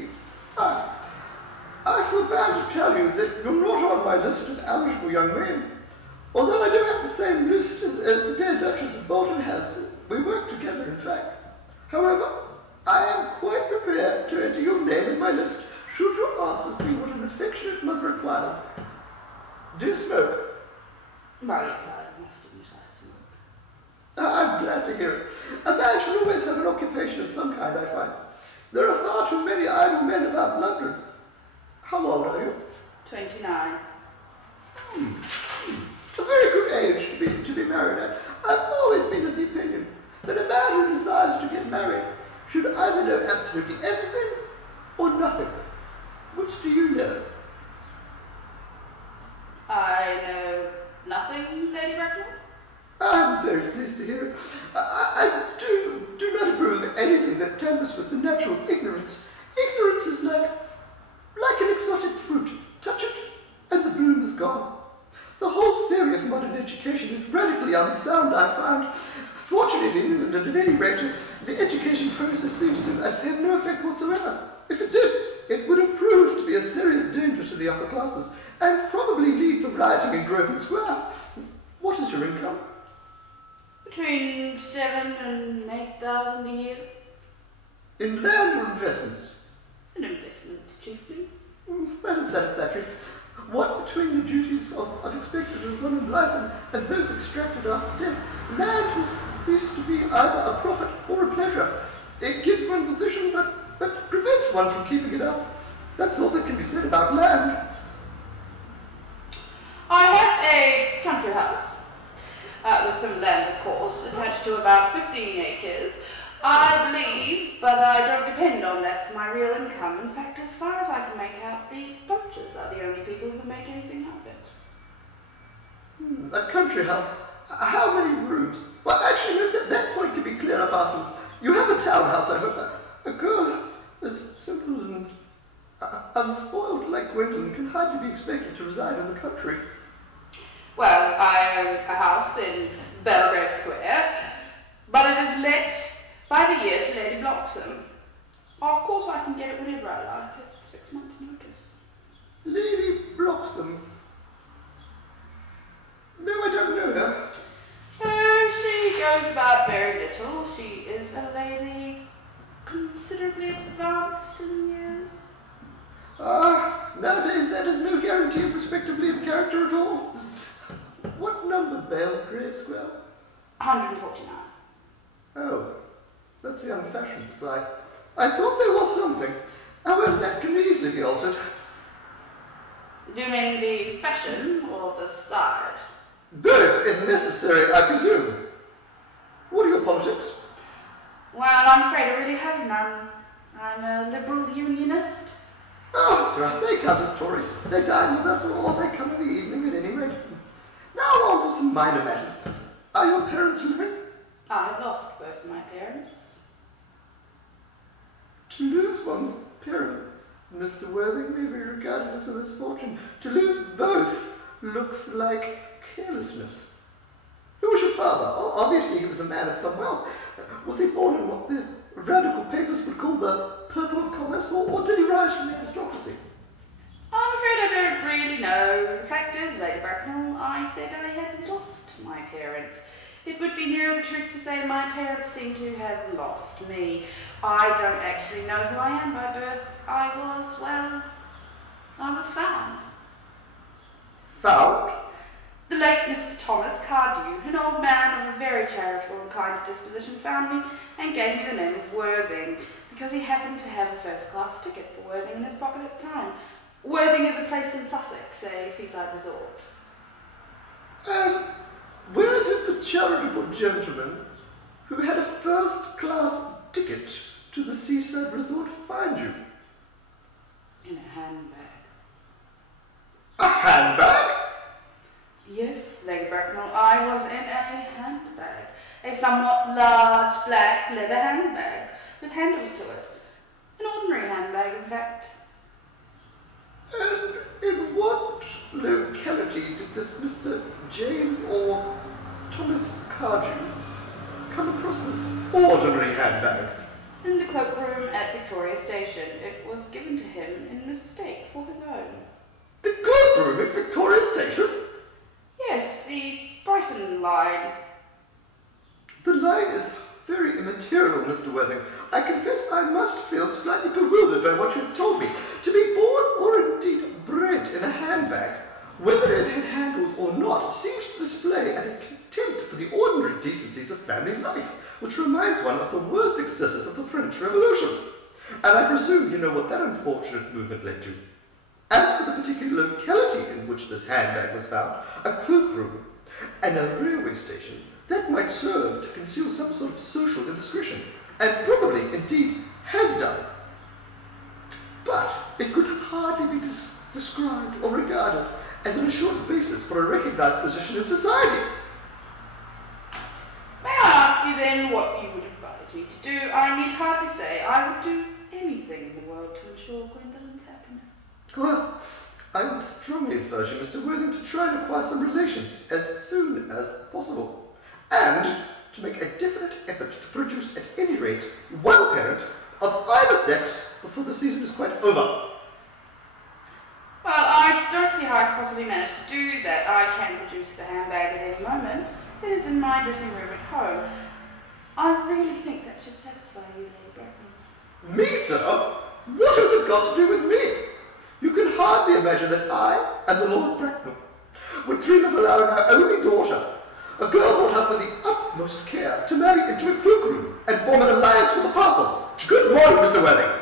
me. I feel bound to tell you that you're not on my list of eligible young men. Although I do have the same list as the dear Duchess of Bolton has. We work together, in fact. However, I am quite prepared to enter your name in my list should your answers be what an affectionate mother requires. Do you smoke? Well, yes, I must admit I smoke. I'm glad to hear it. A man should always have an occupation of some kind, I find. There are far too many idle men about London. How old are you? 29. A very good age to be married at. I've always been of the opinion that a man who desires to get married should either know absolutely everything or nothing. Which do you know? I know nothing, Lady Bracknell. I'm very pleased to hear it. I do not approve of anything that tampers with the natural ignorance. Ignorance is like an exotic fruit. Touch it, and the bloom is gone. The whole theory of modern education is radically unsound, I find. Fortunately, in England, at any rate, the education process seems to have no effect whatsoever. If it did, it would have proved to be a serious danger to the upper classes, and probably lead to rioting in Grosvenor Square. What is your income? Between 7,000 and 8,000 a year. In land or investments? In investments, chiefly. That is satisfactory. What between the duties of expected of one in life and those extracted after death, land has ceased to be either a profit or a pleasure. It gives one position, but prevents one from keeping it up. That's all that can be said about land. I have a country house, with some land, of course, attached to about 15 acres. I believe, but I don't depend on that for my real income. In fact, as far as I can make out, the Bunches are the only people who make anything out of it. A country house? How many rooms? Well, actually, no, that point can be cleared up afterwards. You have a townhouse, I hope. A girl as simple and unspoiled like Gwendolyn can hardly be expected to reside in the country. Well, I own a house in Belgrave Square, but it is let by the year to Lady Bloxham. Of course I can get it whenever I like, at 6 months' notice. Lady Bloxham? No, I don't know her. Oh, she goes about very little. She is a lady considerably advanced in years. Nowadays that is no guarantee of respectability of character at all. What number, Belgrave Square? 149. Oh. That's the unfashionable side. I thought there was something. However, that can easily be altered. Do you mean the fashion or the side? Both, if necessary, I presume. What are your politics? Well, I'm afraid I really have none. I'm a liberal unionist. Oh, that's right. They count as Tories. They dine with us, or they come in the evening at any rate. Now on to some minor matters. Are your parents living? I have lost both my parents. To lose one's parents, Mr. Worthing, may be regarded as a misfortune. To lose both looks like carelessness. Who was your father? Obviously he was a man of some wealth. Was he born in what the radical papers would call the purple of commerce, or did he rise from the aristocracy? I'm afraid I don't really know. The fact is, Lady Bracknell, I said I had lost my parents. It would be nearer the truth to say my parents seem to have lost me. I don't actually know who I am by birth. I was found. Found? The late Mr. Thomas Cardew, an old man of a very charitable and kind disposition, found me and gave me the name of Worthing, because he happened to have a first-class ticket for Worthing in his pocket at the time. Worthing is a place in Sussex, a seaside resort. Where did the charitable gentleman who had a first-class ticket to the seaside resort find you? In a handbag. A handbag? Yes, Lady Bracknell, I was in a handbag. A somewhat large black leather handbag with handles to it. An ordinary handbag, in fact. And in what locality did this Mr. James or Thomas Cardew come across this ordinary handbag? In the cloakroom at Victoria Station. It was given to him in mistake for his own. The cloakroom at Victoria Station? Yes, the Brighton line. The line is very immaterial, Mr. Worthing. I confess I must feel slightly bewildered by what you have told me. To be born or indeed bred in a handbag, whether it had handles or not, seems to display a contempt for the ordinary decencies of family life, which reminds one of the worst excesses of the French Revolution. And I presume you know what that unfortunate movement led to. As for the particular locality in which this handbag was found, a cloakroom and a railway station, that might serve to conceal some sort of social indiscretion, and probably, indeed, has done. But it could hardly be described or regarded as an assured basis for a recognized position in society. May I ask you then what you would advise me to do? I need hardly say I would do anything in the world to ensure Gwendolyn's happiness. Well, I would strongly advise you, Mr. Worthing, to try and acquire some relations as soon as possible, and to make a definite effort to produce at any rate one parent of either sex before the season is quite over. Well, I don't see how I could possibly manage to do that. I can produce the handbag at any moment. It is in my dressing room at home. I really think that should satisfy you, Lady Bracknell. Me, sir? What has it got to do with me? You can hardly imagine that I and the Lord Bracknell would dream of allowing our only daughter, a girl brought up with the utmost care, to marry into a cloakroom and form an alliance with a parcel. Good morning, Mr. Worthing.